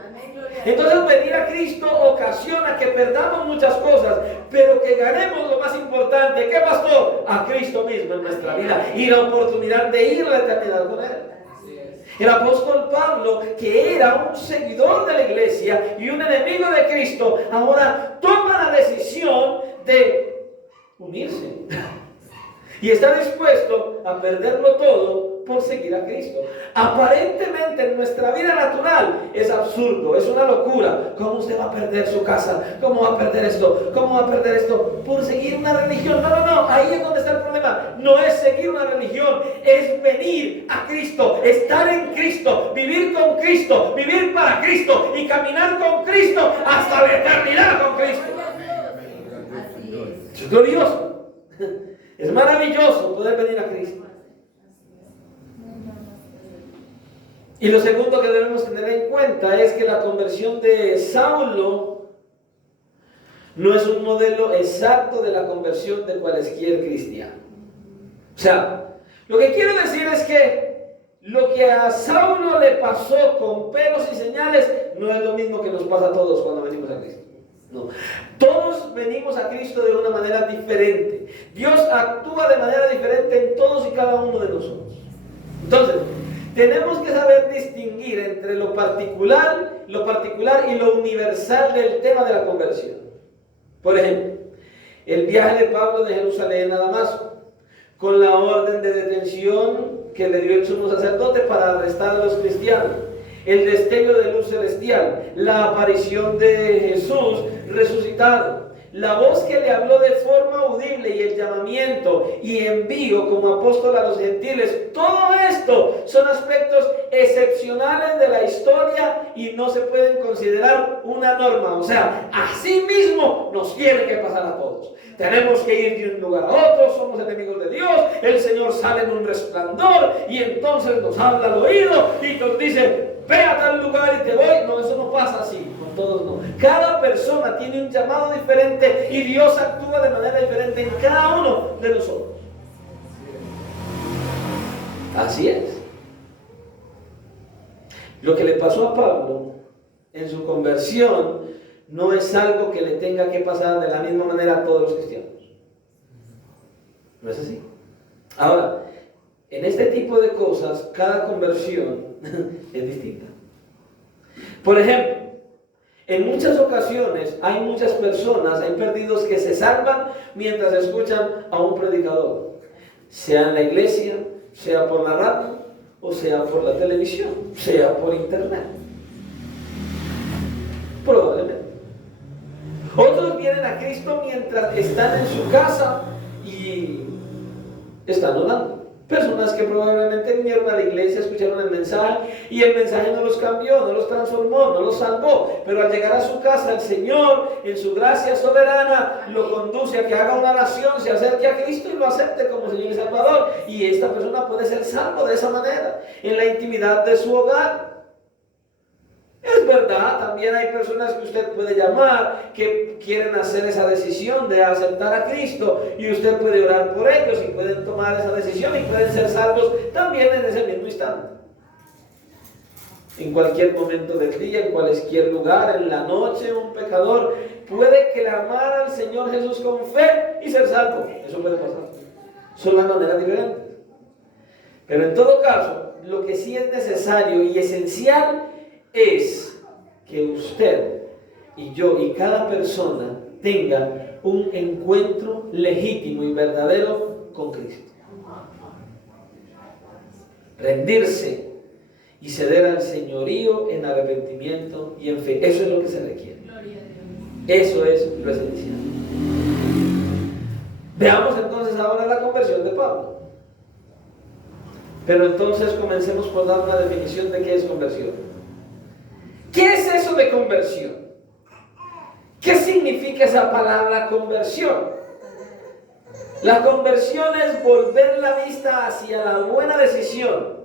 Entonces venir a Cristo ocasiona que perdamos muchas cosas, pero que ganemos lo más importante. ¿Qué, pastor? A Cristo mismo en nuestra vida y la oportunidad de ir a la eternidad con Él. El apóstol Pablo, que era un seguidor de la iglesia y un enemigo de Cristo, ahora toma la decisión de unirse y está dispuesto a perderlo todo por seguir a Cristo. Aparentemente en nuestra vida natural es absurdo, es una locura. ¿Cómo usted va a perder su casa? ¿Cómo va a perder esto? ¿Cómo va a perder esto? Por seguir una religión. No, ahí es donde está el problema. No es seguir una religión, es venir a Cristo, estar en Cristo, vivir con Cristo, vivir para Cristo y caminar con Cristo hasta la eternidad con Cristo. Es glorioso. Es maravilloso poder venir a Cristo. Y lo segundo que debemos tener en cuenta es que la conversión de Saulo no es un modelo exacto de la conversión de cualquier cristiano. O sea, lo que quiero decir es que lo que a Saulo le pasó con pelos y señales no es lo mismo que nos pasa a todos cuando venimos a Cristo. No. Todos venimos a Cristo de una manera diferente. Dios actúa de manera diferente en todos y cada uno de nosotros. Entonces, tenemos que saber distinguir entre lo particular y lo universal del tema de la conversión. Por ejemplo, el viaje de Pablo de Jerusalén a Damasco, con la orden de detención que le dio el sumo sacerdote para arrestar a los cristianos, el destello de luz celestial, la aparición de Jesús resucitado, la voz que le habló de forma audible y el llamamiento y envío como apóstol a los gentiles. Todo esto son aspectos excepcionales de la historia y no se pueden considerar una norma. O sea, así mismo nos tiene que pasar a todos. Tenemos que ir de un lugar a otro, somos enemigos de Dios, el Señor sale en un resplandor y entonces nos habla al oído y nos dice, ve a tal lugar y te voy. No, eso no pasa así. todos no. Cada persona tiene un llamado diferente y Dios actúa de manera diferente en cada uno de nosotros. Así es. Lo que le pasó a Pablo en su conversión no es algo que le tenga que pasar de la misma manera a todos los cristianos. ¿No es así? Ahora, en este tipo de cosas, cada conversión es distinta. Por ejemplo, en muchas ocasiones hay muchas personas, hay perdidos que se salvan mientras escuchan a un predicador, sea en la iglesia, sea por la radio, o sea por la televisión, sea por internet. Probablemente. Otros vienen a Cristo mientras están en su casa y están orando. Personas que probablemente vinieron a la iglesia, escucharon el mensaje y el mensaje no los cambió, no los transformó, no los salvó. Pero al llegar a su casa, el Señor, en su gracia soberana, lo conduce a que haga una oración, se acerque a Cristo y lo acepte como Señor y Salvador. Y esta persona puede ser salvo de esa manera, en la intimidad de su hogar. Es verdad, también hay personas que usted puede llamar que quieren hacer esa decisión de aceptar a Cristo y usted puede orar por ellos y pueden tomar esa decisión y pueden ser salvos también en ese mismo instante. En cualquier momento del día, en cualquier lugar, en la noche, un pecador puede clamar al Señor Jesús con fe y ser salvo. Eso puede pasar. Son las maneras diferentes. Pero en todo caso, lo que sí es necesario y esencial es que usted y yo y cada persona tenga un encuentro legítimo y verdadero con Cristo. Rendirse y ceder al señorío en arrepentimiento y en fe. Eso es lo que se requiere. Eso es lo esencial. Veamos entonces ahora la conversión de Pablo. Pero entonces comencemos por dar una definición de qué es conversión. ¿Qué es eso de conversión? ¿Qué significa esa palabra conversión? La conversión es volver la vista hacia la buena decisión.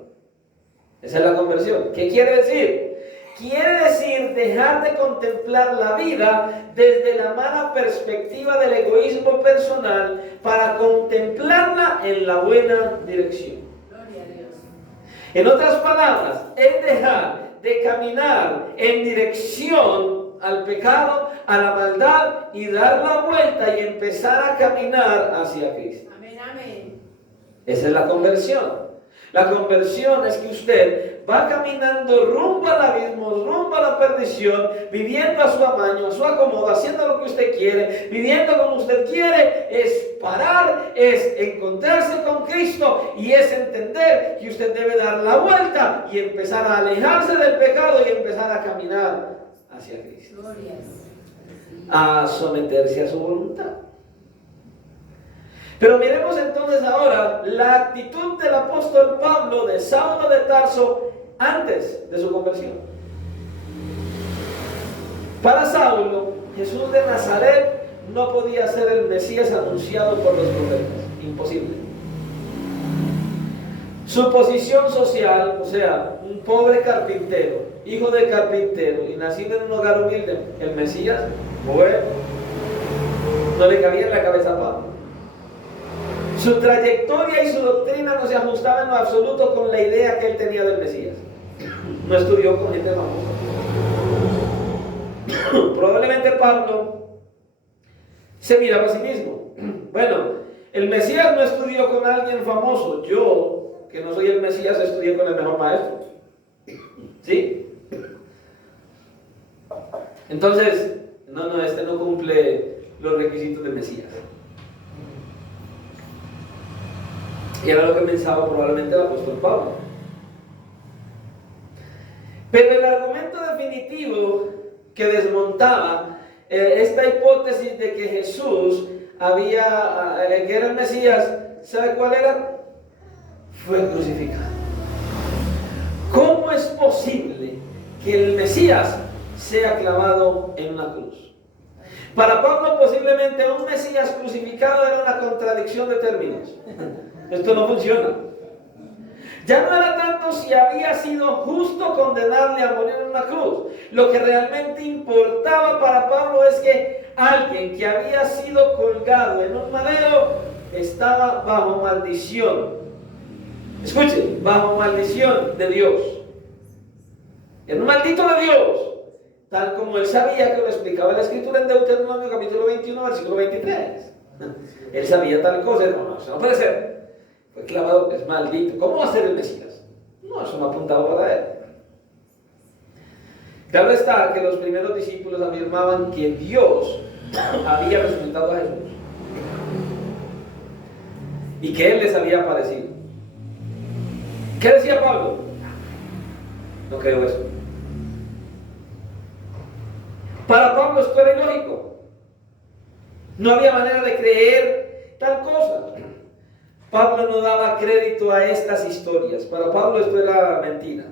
Esa es la conversión. ¿Qué quiere decir? Quiere decir dejar de contemplar la vida desde la mala perspectiva del egoísmo personal para contemplarla en la buena dirección. Gloria a Dios. En otras palabras, es dejar de caminar en dirección al pecado, a la maldad y dar la vuelta y empezar a caminar hacia Cristo. Amén, amén. Esa es la conversión. La conversión es que usted va caminando rumbo al abismo, rumbo a la perdición, viviendo a su amaño, a su acomodo, haciendo lo que usted quiere, viviendo como usted quiere. Es parar, es encontrarse con Cristo y es entender que usted debe dar la vuelta y empezar a alejarse del pecado y empezar a caminar hacia Cristo. A someterse a su voluntad. Pero miremos entonces ahora la actitud del apóstol Pablo, de Saulo de Tarso, antes de su conversión. Para Saulo, Jesús de Nazaret no podía ser el Mesías anunciado por los profetas. Imposible. Su posición social, o sea, un pobre carpintero, hijo de carpintero y nacido en un hogar humilde, el Mesías, bueno, no le cabía en la cabeza a Pablo. Su trayectoria y su doctrina no se ajustaban en lo absoluto con la idea que él tenía del Mesías. No estudió con gente famosa. Probablemente Pablo se miraba a sí mismo. Bueno, el Mesías no estudió con alguien famoso. Yo, que no soy el Mesías, estudié con el mejor maestro. ¿Sí? Entonces, este no cumple los requisitos del Mesías. Y era lo que pensaba probablemente el apóstol Pablo. Pero el argumento definitivo que desmontaba esta hipótesis de que Jesús que era el Mesías, ¿sabe cuál era? Fue crucificado. ¿Cómo es posible que el Mesías sea clavado en una cruz? Para Pablo posiblemente un Mesías crucificado era una contradicción de términos. Esto no funciona. Ya no era tanto si había sido justo condenarle a morir en una cruz. Lo que realmente importaba para Pablo es que alguien que había sido colgado en un madero estaba bajo maldición. Escuche, bajo maldición de Dios. Era un maldito de Dios. Tal como él sabía, que lo explicaba la Escritura en Deuteronomio capítulo 21, versículo 23. Él sabía tal cosa. No, eso no puede ser. Fue clavado, es maldito. ¿Cómo va a ser el Mesías? No, eso no apuntaba para él. Claro está que los primeros discípulos afirmaban que Dios había resucitado a Jesús y que Él les había aparecido. ¿Qué decía Pablo? No creo eso. Para Pablo esto era ilógico. No había manera de creer tal cosa. Pablo no daba crédito a estas historias. Para Pablo esto era mentira.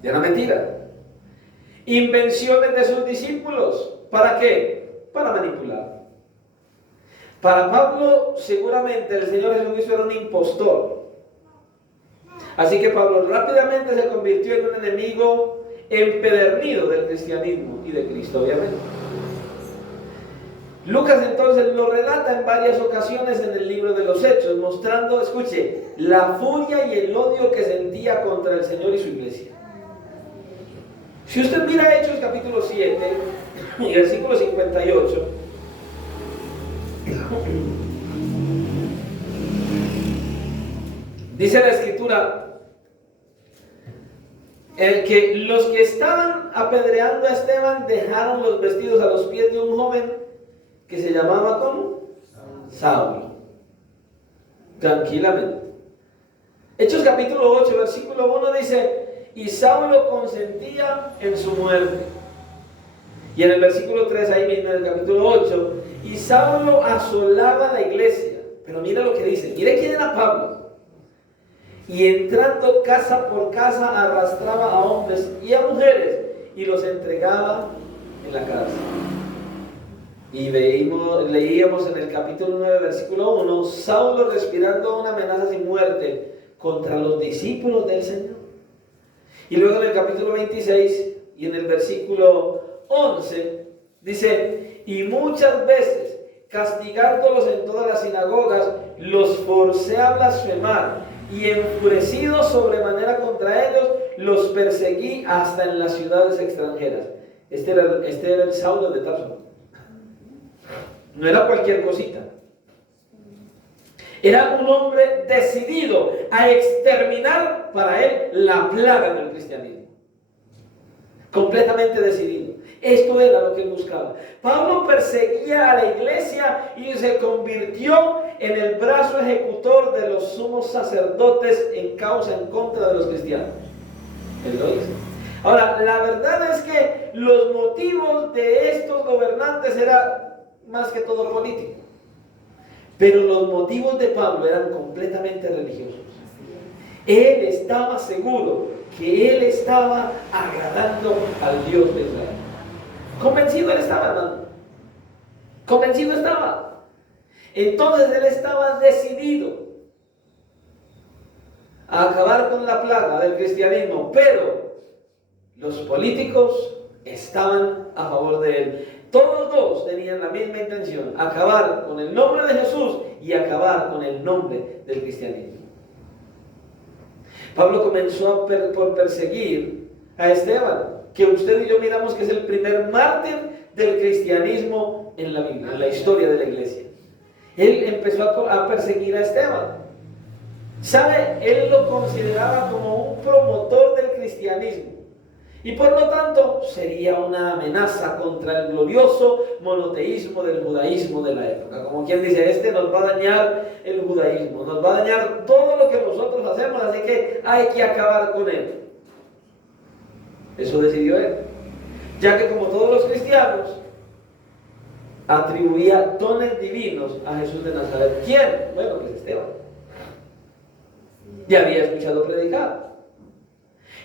Era mentira. Invenciones de sus discípulos. ¿Para qué? Para manipular. Para Pablo, seguramente el Señor Jesucristo era un impostor. Así que Pablo rápidamente se convirtió en un enemigo empedernido del cristianismo y de Cristo, obviamente. Lucas entonces lo relata en varias ocasiones en el libro de los Hechos, mostrando, escuche, la furia y el odio que sentía contra el Señor y su iglesia. Si usted mira Hechos capítulo 7 y versículo 58, dice la Escritura que los que estaban apedreando a Esteban dejaron los vestidos a los pies de un joven que se llamaba ¿cómo? Saulo. Tranquilamente. Hechos capítulo 8, versículo 1 dice: y Saulo consentía en su muerte. Y en el versículo 3, ahí mismo en el capítulo 8, y Saulo asolaba la iglesia. Pero mira lo que dice, mire quién era Pablo. Y entrando casa por casa arrastraba a hombres y a mujeres y los entregaba en la cárcel. Y leíamos en el capítulo 9, versículo 1, Saulo respirando una amenaza sin muerte contra los discípulos del Señor. Y luego en el capítulo 26 y en el versículo 11 dice: y muchas veces castigándolos en todas las sinagogas los forcé a blasfemar, y enfurecido sobremanera contra ellos los perseguí hasta en las ciudades extranjeras. Este era el Saulo de Tarso. No era cualquier cosita. Era un hombre decidido a exterminar para él la plaga del cristianismo. Completamente decidido. Esto era lo que él buscaba. Pablo perseguía a la iglesia y se convirtió en el brazo ejecutor de los sumos sacerdotes en causa en contra de los cristianos. Él lo hizo. Ahora, la verdad es que los motivos de estos gobernantes eran más que todo políticos. Pero los motivos de Pablo eran completamente religiosos. Él estaba seguro que él estaba agradando al Dios de Israel. Convencido él estaba, hermano. Convencido estaba. Entonces él estaba decidido a acabar con la plaga del cristianismo, pero los políticos estaban a favor de él. Todos dos tenían la misma intención: acabar con el nombre de Jesús y acabar con el nombre del cristianismo. Pablo comenzó por perseguir a Esteban, que usted y yo miramos que es el primer mártir del cristianismo en la Biblia, en la historia de la iglesia. Él empezó a perseguir a Esteban. ¿Sabe? Él lo consideraba como un promotor del cristianismo. Y por lo tanto sería una amenaza contra el glorioso monoteísmo del judaísmo de la época. Como quien dice, este nos va a dañar el judaísmo, nos va a dañar todo lo que nosotros hacemos, así que hay que acabar con él. Eso decidió él, ya que como todos los cristianos atribuía dones divinos a Jesús de Nazaret. ¿Quién? Bueno, pues Esteban. Ya había escuchado predicar.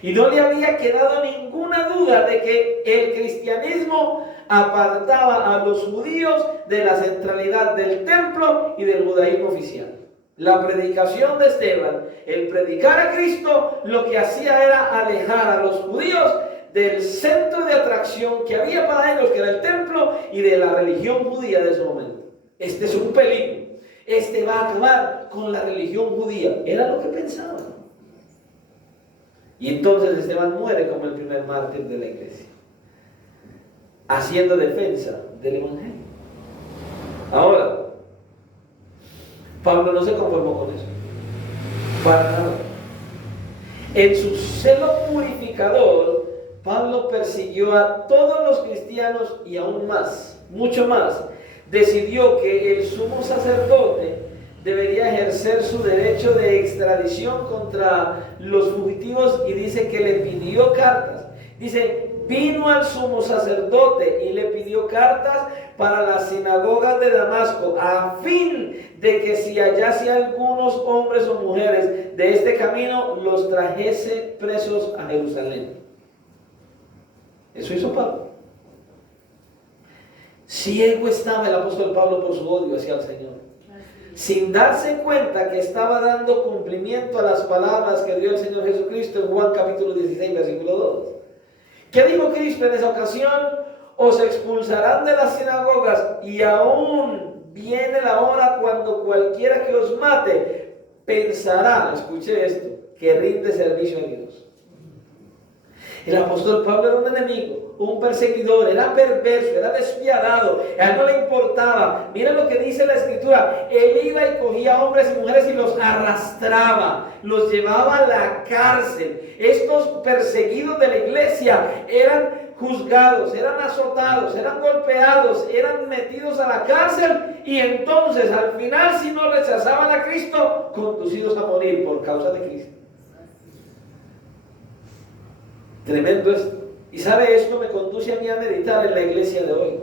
Y no le había quedado ninguna duda de que el cristianismo apartaba a los judíos de la centralidad del templo y del judaísmo oficial. La predicación de Esteban, el predicar a Cristo, lo que hacía era alejar a los judíos del centro de atracción que había para ellos, que era el templo, y de la religión judía de ese momento. Este es un peligro. Este va a acabar con la religión judía. Era lo que pensaban. Y entonces Esteban muere como el primer mártir de la iglesia, haciendo defensa del evangelio. Ahora, Pablo no se conformó con eso, para nada. En su celo purificador, Pablo persiguió a todos los cristianos y aún más, mucho más. Decidió que el sumo sacerdote debería ejercer su derecho de extradición contra los fugitivos, y dice que le pidió cartas. Dice, vino al sumo sacerdote y le pidió cartas para las sinagogas de Damasco, a fin de que si hallase algunos hombres o mujeres de este camino, los trajese presos a Jerusalén. Eso hizo Pablo. Ciego estaba el apóstol Pablo por su odio hacia el Señor, sin darse cuenta que estaba dando cumplimiento a las palabras que dio el Señor Jesucristo en Juan capítulo 16, versículo 2. ¿Qué dijo Cristo en esa ocasión? Os expulsarán de las sinagogas, y aún viene la hora cuando cualquiera que os mate pensará, escuche esto, que rinde servicio a Dios. El apóstol Pablo era un enemigo, un perseguidor, era perverso, era despiadado, a él no le importaba. Mira lo que dice la escritura: él iba y cogía hombres y mujeres y los arrastraba, los llevaba a la cárcel. Estos perseguidos de la iglesia eran juzgados, eran azotados, eran golpeados, eran metidos a la cárcel, y entonces al final, si no rechazaban a Cristo, conducidos a morir por causa de Cristo. Tremendo esto. Y sabe, esto me conduce a mí a meditar en la iglesia de hoy.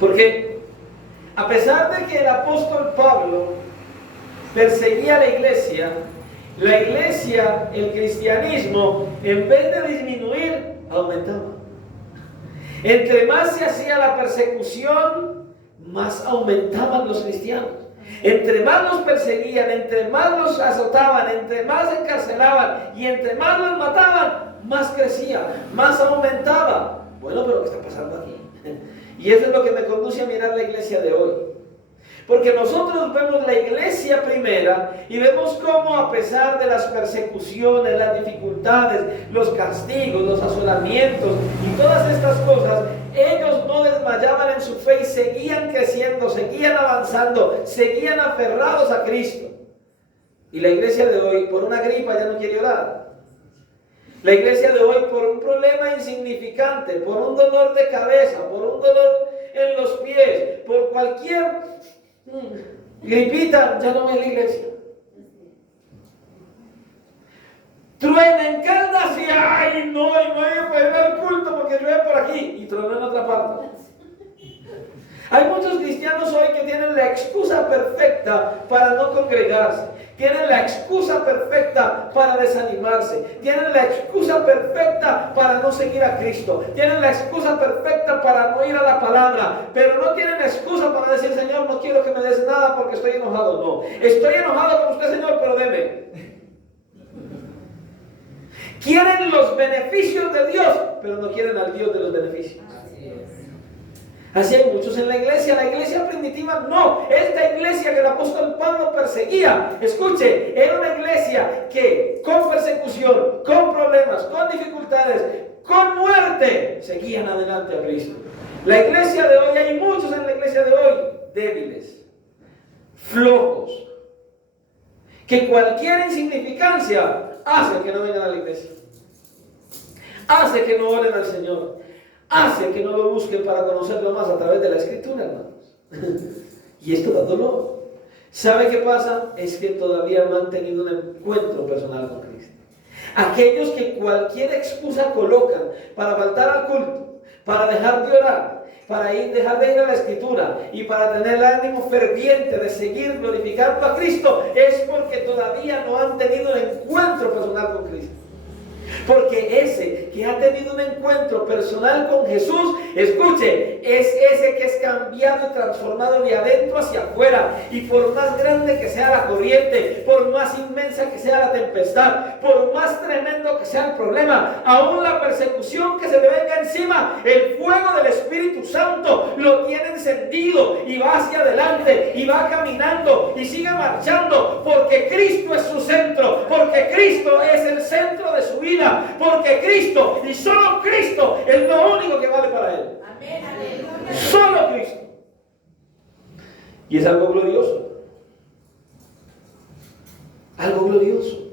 Porque a pesar de que el apóstol Pablo perseguía a la iglesia, el cristianismo, en vez de disminuir, aumentaba. Entre más se hacía la persecución, más aumentaban los cristianos. Entre más los perseguían, entre más los azotaban, entre más encarcelaban y entre más los mataban, más crecía, más aumentaba. Bueno, pero ¿qué está pasando aquí? Y eso es lo que me conduce a mirar la iglesia de hoy. Porque nosotros vemos la iglesia primera y vemos cómo, a pesar de las persecuciones, las dificultades, los castigos, los asolamientos y todas estas cosas, ellos no desmayaban en su fe y seguían creciendo, seguían avanzando, seguían aferrados a Cristo. Y la iglesia de hoy, por una gripa, ya no quiere orar. La iglesia de hoy, por un problema insignificante, por un dolor de cabeza, por un dolor en los pies, por cualquier gripita, ya no ve la iglesia. Truena en Caldas y ¡ay, no voy a poder ver el culto porque llueve por aquí! Y truena en otra parte. Hay muchos cristianos hoy que tienen la excusa perfecta para no congregarse. Tienen la excusa perfecta para desanimarse. Tienen la excusa perfecta para no seguir a Cristo. Tienen la excusa perfecta para no ir a la palabra. Pero no tienen excusa para decir: Señor, no quiero que me des nada porque estoy enojado. No, estoy enojado con usted, Señor, pero deme. Quieren los beneficios de Dios, pero no quieren al Dios de los beneficios. Así hay muchos en la iglesia primitiva no. Esta iglesia que el apóstol Pablo perseguía, escuche, era una iglesia que con persecución, con problemas, con dificultades, con muerte, seguían adelante a Cristo. La iglesia de hoy, hay muchos en la iglesia de hoy débiles, flojos, que cualquier insignificancia hace que no vengan a la iglesia, hace que no oren al Señor, hace que no lo busquen para conocerlo más a través de la Escritura, hermanos. Y esto da dolor. ¿Sabe qué pasa? Es que todavía no han tenido un encuentro personal con Cristo. Aquellos que cualquier excusa colocan para faltar al culto, para dejar de orar, para dejar de ir a la Escritura y para tener el ánimo ferviente de seguir glorificando a Cristo, es porque todavía no han tenido un encuentro personal con Cristo. Porque ese que ha tenido un encuentro personal con Jesús, escuche, es ese que es cambiado y transformado de adentro hacia afuera. Y por más grande que sea la corriente, por más inmensa que sea la tempestad, por más tremendo que sea el problema, aún la persecución que se le venga encima, el fuego del Espíritu Santo lo tiene encendido y va hacia adelante y va caminando y sigue marchando, porque Cristo es su centro, porque Cristo es el centro de su vida, porque Cristo y solo Cristo es lo único que vale para él. Amén, aleluya. Solo Cristo. Y es algo glorioso. Algo glorioso.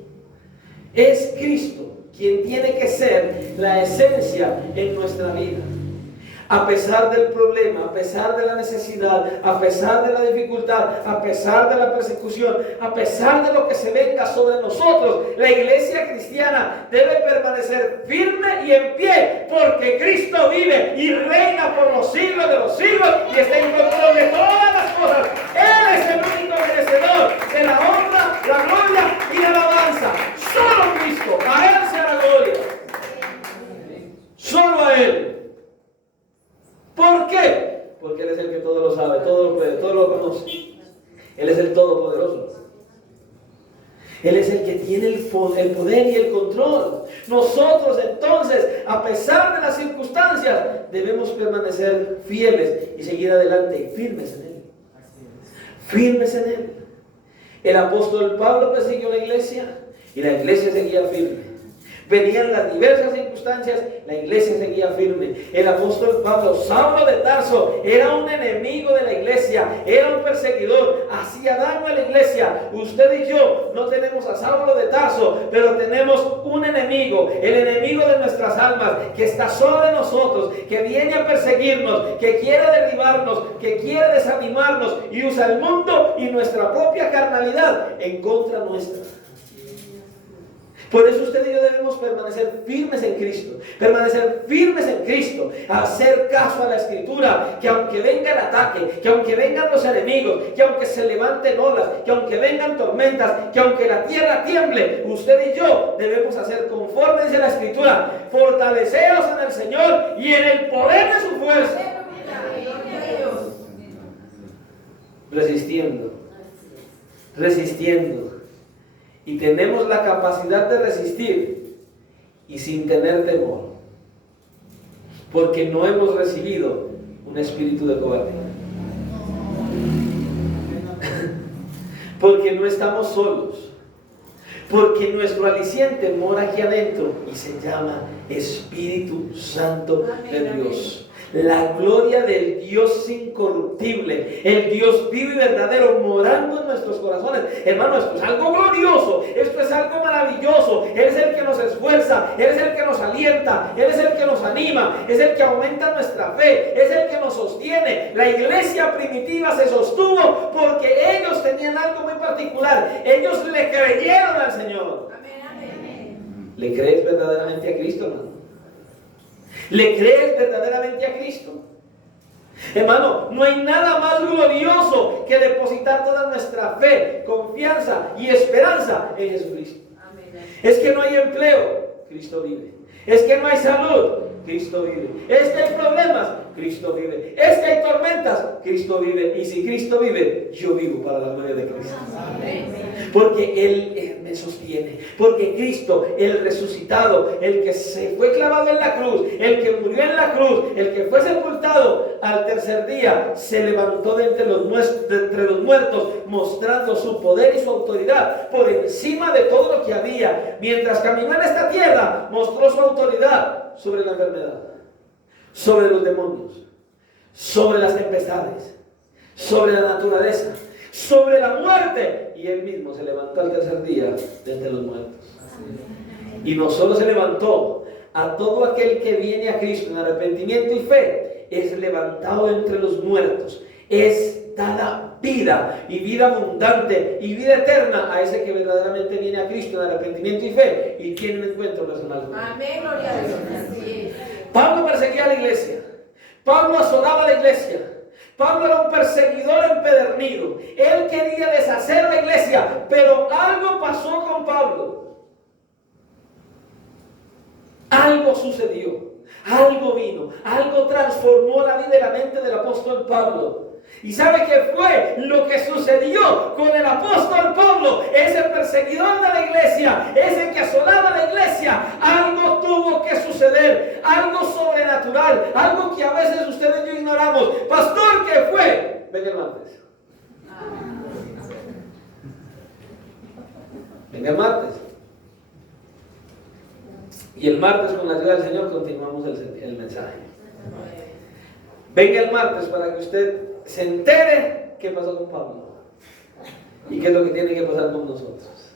Es Cristo quien tiene que ser la esencia en nuestra vida. A pesar del problema, a pesar de la necesidad, a pesar de la dificultad, a pesar de la persecución, a pesar de lo que se venga sobre nosotros, la iglesia cristiana debe permanecer firme y en pie, porque Cristo vive y reina por los siglos de los siglos y está en control de todas las cosas. Él es el único merecedor de la honra, la gloria y la alabanza. Solo Cristo, a Él sea la gloria. Solo a Él. ¿Por qué? Porque Él es el que todo lo sabe, todo lo puede, todo lo conoce. Él es el Todopoderoso. Él es el que tiene el poder y el control. Nosotros entonces, a pesar de las circunstancias, debemos permanecer fieles y seguir adelante, firmes en Él. Firmes en Él. El apóstol Pablo persiguió la iglesia y la iglesia seguía firme. Venían las diversas circunstancias, la iglesia seguía firme. El apóstol Pablo, Saulo de Tarso, era un enemigo de la iglesia, era un perseguidor, hacía daño a la iglesia. Usted y yo no tenemos a Saulo de Tarso, pero tenemos un enemigo, el enemigo de nuestras almas, que está sobre nosotros, que viene a perseguirnos, que quiere derribarnos, que quiere desanimarnos y usa el mundo y nuestra propia carnalidad en contra nuestra. Por eso usted y yo debemos permanecer firmes en Cristo, permanecer firmes en Cristo, hacer caso a la Escritura, que aunque venga el ataque, que aunque vengan los enemigos, que aunque se levanten olas, que aunque vengan tormentas, que aunque la tierra tiemble, usted y yo debemos hacer conforme dice la Escritura, fortaleceos en el Señor y en el poder de su fuerza, resistiendo. Y tenemos la capacidad de resistir y sin tener temor, porque no hemos recibido un espíritu de cobardía, porque no estamos solos, porque nuestro aliciente mora aquí adentro y se llama Espíritu Santo de Dios. La gloria del Dios incorruptible, el Dios vivo y verdadero morando en nuestros corazones. Hermano, esto es algo glorioso, esto es algo maravilloso. Él es el que nos esfuerza, Él es el que nos alienta, Él es el que nos anima, es el que aumenta nuestra fe, es el que nos sostiene. La iglesia primitiva se sostuvo porque ellos tenían algo muy particular. Ellos le creyeron al Señor. ¿Le crees verdaderamente a Cristo, hermano? ¿Le crees verdaderamente a Cristo? Hermano, no hay nada más glorioso que depositar toda nuestra fe, confianza y esperanza en Jesucristo. Es que no hay empleo, Cristo vive. Es que no hay salud, Cristo vive. Es que hay problemas, Cristo vive. Es que hay tormentas, Cristo vive. Y si Cristo vive, yo vivo para la gloria de Cristo. Porque Él me sostiene. Porque Cristo, el resucitado, el que se fue clavado en la cruz, el que murió en la cruz, el que fue sepultado, al tercer día se levantó de entre los muertos, mostrando su poder y su autoridad por encima de todo lo que había. Mientras caminó en esta tierra, mostró su autoridad sobre la enfermedad, sobre los demonios, sobre las tempestades, sobre la naturaleza, sobre la muerte. Y Él mismo se levantó al tercer día de entre los muertos. Y no solo se levantó, a todo aquel que viene a Cristo en arrepentimiento y fe, es levantado entre los muertos, es dada vida y vida abundante y vida eterna a ese que verdaderamente viene a Cristo en arrepentimiento y fe y tiene un encuentro personal con Él. Amén, gloria a Dios. Pablo perseguía a la iglesia, Pablo asolaba a la iglesia, Pablo era un perseguidor empedernido. Él quería deshacer la iglesia, pero algo pasó con Pablo. algo sucedió, algo vino, algo transformó la vida y la mente del apóstol Pablo. ¿Y sabe qué fue lo que sucedió con el apóstol Pablo? Ese perseguidor de la iglesia, ese que asolaba la iglesia. Algo tuvo que suceder, algo sobrenatural, algo que a veces ustedes y yo ignoramos. Pastor, ¿qué fue? Venga el martes. Venga el martes. Y el martes, con la ayuda del Señor, continuamos el mensaje. Venga el martes para que usted se entere qué pasó con Pablo y qué es lo que tiene que pasar con nosotros.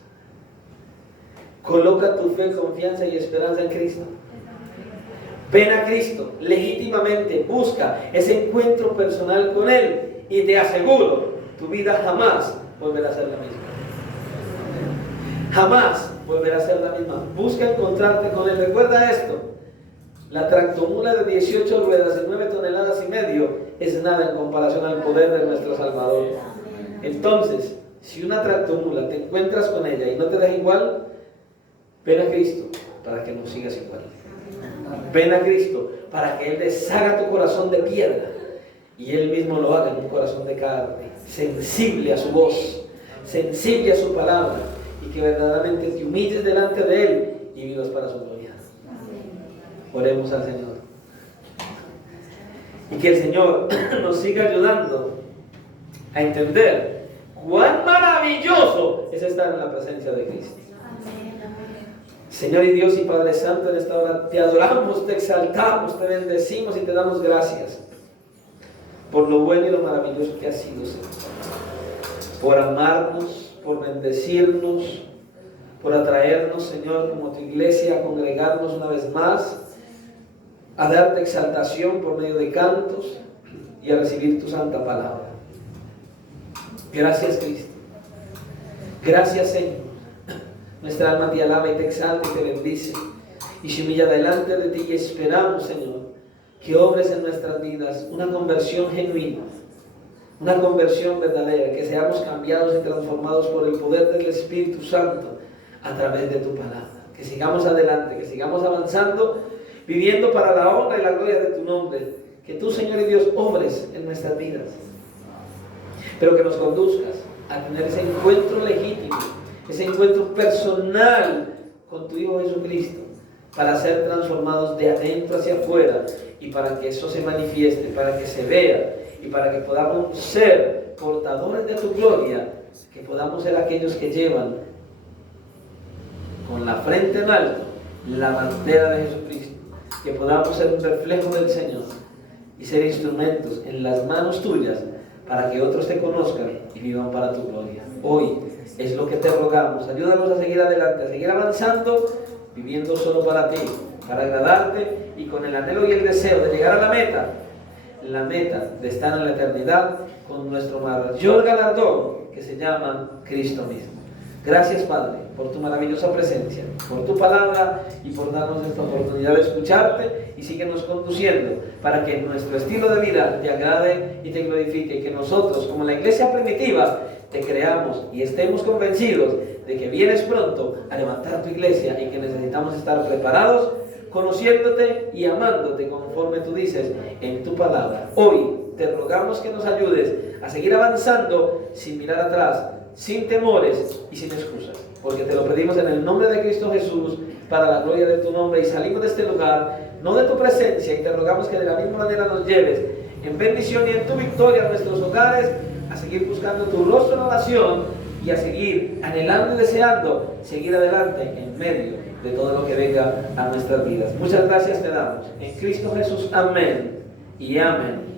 Coloca tu fe, confianza y esperanza en Cristo. Ven a Cristo legítimamente, busca ese encuentro personal con Él y te aseguro, tu vida jamás volverá a ser la misma. Jamás volverá a ser la misma. Busca encontrarte con Él. Recuerda esto. La tractomula de 18 ruedas y 9 toneladas y medio es nada en comparación al poder de nuestro Salvador. Entonces, si una tractomula te encuentras con ella y no te deja igual, ven a Cristo para que no sigas igual. Ven a Cristo para que Él deshaga tu corazón de piedra y Él mismo lo haga en un corazón de carne, sensible a su voz, sensible a su palabra, y que verdaderamente te humilles delante de Él y vivas para su gloria. Oremos al Señor. Y que el Señor nos siga ayudando a entender cuán maravilloso es estar en la presencia de Cristo. Señor y Dios y Padre Santo, en esta hora te adoramos, te exaltamos, te bendecimos y te damos gracias por lo bueno y lo maravilloso que has sido, Señor. Por amarnos, por bendecirnos, por atraernos, Señor, como tu iglesia, a congregarnos una vez más, a darte exaltación por medio de cantos y a recibir tu santa palabra. Gracias, Cristo. Gracias, Señor. Nuestra alma te alaba y te exalta y te bendice y se humilla delante de ti, y esperamos, Señor, que obres en nuestras vidas una conversión genuina, una conversión verdadera, que seamos cambiados y transformados por el poder del Espíritu Santo a través de tu palabra. Que sigamos adelante, que sigamos avanzando, viviendo para la honra y la gloria de tu nombre. Que tú, Señor y Dios, obres en nuestras vidas, pero que nos conduzcas a tener ese encuentro legítimo, ese encuentro personal con tu Hijo Jesucristo, para ser transformados de adentro hacia afuera y para que eso se manifieste, para que se vea y para que podamos ser portadores de tu gloria, que podamos ser aquellos que llevan con la frente en alto la bandera de Jesucristo, que podamos ser un reflejo del Señor y ser instrumentos en las manos tuyas para que otros te conozcan y vivan para tu gloria. Hoy es lo que te rogamos. Ayúdanos a seguir adelante, a seguir avanzando, viviendo solo para ti, para agradarte y con el anhelo y el deseo de llegar a la meta de estar en la eternidad con nuestro mayor galardón, que se llama Cristo mismo. Gracias, Padre, por tu maravillosa presencia, por tu palabra y por darnos esta oportunidad de escucharte, y síguenos conduciendo para que nuestro estilo de vida te agrade y te glorifique, y que nosotros, como la iglesia primitiva, te creamos y estemos convencidos de que vienes pronto a levantar tu iglesia y que necesitamos estar preparados, conociéndote y amándote conforme tú dices en tu palabra. Hoy te rogamos que nos ayudes a seguir avanzando sin mirar atrás, sin temores y sin excusas, porque te lo pedimos en el nombre de Cristo Jesús, para la gloria de tu nombre, y salimos de este lugar, no de tu presencia, y te rogamos que de la misma manera nos lleves en bendición y en tu victoria a nuestros hogares, a seguir buscando tu rostro en oración y a seguir anhelando y deseando seguir adelante en medio de todo lo que venga a nuestras vidas. Muchas gracias te damos en Cristo Jesús. Amén y amén.